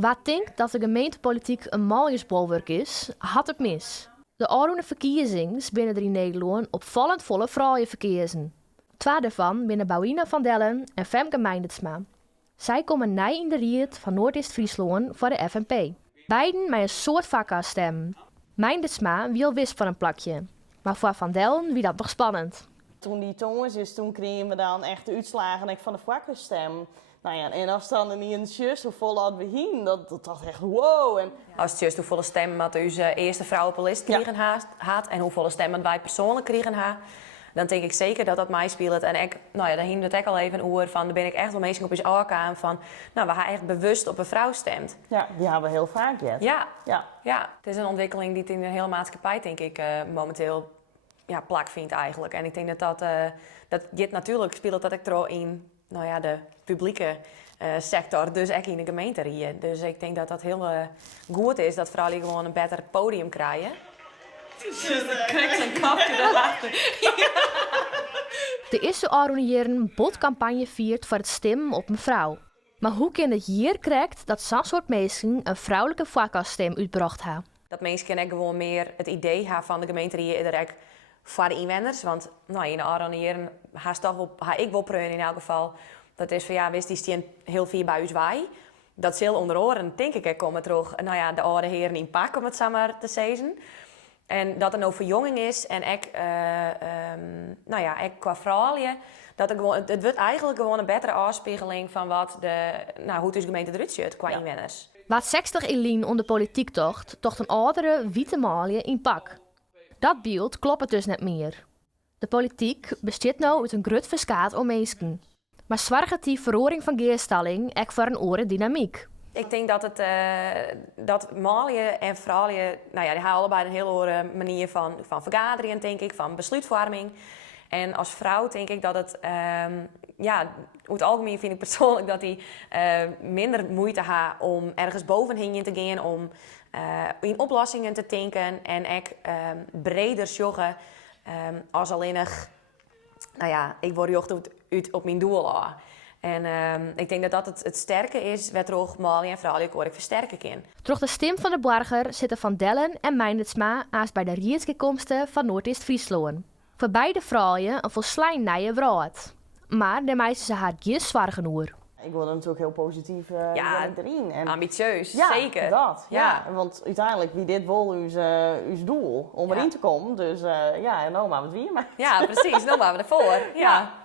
Waar denkt dat de gemeentepolitiek een maljesbolwerk is, had het mis. De aanroende verkiezingen binnen er in Nederland opvallend volle vrouwen verkiezen. Twee daarvan binnen Bouwina van Dellen en Femke Meindertsma. Zij komen nij in de riet van Noordoost-Friesland voor de FNP. Beiden met een soort vakka stem. Meindertsma wil wist van een plakje. Maar voor Van Dellen wie dat nog spannend. Toen die tongens is, toen kregen we dan echt de uitslagen van de vakkerstem. Nou ja, en als dan niet een zus hoe vol hadden we heen, dat was echt wow. En als het juist hoeveel stemmen wat onze eerste vrouwenpolist kregen had en hoeveel stemmen wij persoonlijk kregen dan denk ik zeker dat dat mij speelt. En ik, nou ja, dan hing het ook al even oor van, daar ben ik echt wel meestal op eens aan van, nou, we gaan echt bewust op een vrouw stemt. Ja, die hebben we heel vaak, Jet. Ja, het is een ontwikkeling die het in de hele maatschappij, denk ik, momenteel plak vindt eigenlijk. En ik denk dat dit natuurlijk speelt dat ik trouw in, nou ja, de publieke sector, dus ook in de gemeente. Dus ik denk dat dat heel goed is dat vrouwen gewoon een beter podium krijgen. Krijgt een kapje daarachter. De eerste aanroende jaren botcampagne viert voor het stemmen op een vrouw. Maar hoe kan het hier krijgt dat zo'n soort mensen een vrouwelijke vakkasstem uitbracht hebben? Dat mensen gewoon meer het idee hebben van de gemeente direct voor de inwoners. Want nou, in de aanroende jaren ga ik wel preunen in elk geval. Dat is van ja, wist die steen heel veel bij ons wij. Dat zal onder oren, denk ik, komen terug. Nou ja, de oude heren in pak, om het zo maar te zeggen. En dat er nou verjonging is en ik qua vrouwen, dat het wordt eigenlijk gewoon een betere afspiegeling van wat hoe het de gemeente eruit ziet qua inwoners. Waar 60 in onder politiek tocht een oudere witte malje in pak. Dat beeld klopt het dus net meer. De politiek bestaat nou uit een grut verskaat om mensen. Maar zwarget die verhoring van geerstalling echt voor een oren dynamiek. Ik denk dat maalje en vrouwen, nou ja, die hebben allebei een hele andere manier van vergaderen, denk ik, van besluitvorming. En als vrouw denk ik dat het, over het algemeen vind ik persoonlijk dat die minder moeite heeft om ergens bovenheen te gaan, om in oplossingen te denken en echt breder joggen als alleen nog, nou ja, ik word jocht uit op mijn doel aan. En ik denk dat het sterke is, wat toch mannen en vrouwen ook versterken kan. Door de stem van de burger zitten Van Dellen en Meindertsma aast bij de rietsgekomsten van Noordoost-Friesland. Voor beide vrouwen een volslijn nije wraad. Maar de meisjes ze haar geen zwaar genoeg. Ik wilde natuurlijk heel positief erin. En ambitieus, ja, zeker. Dat, ja. Want uiteindelijk, wie dit wil, uw doel om erin te komen. Dus en nou maar wat weer maar. Ja, precies, nou maar we ervoor. Ja.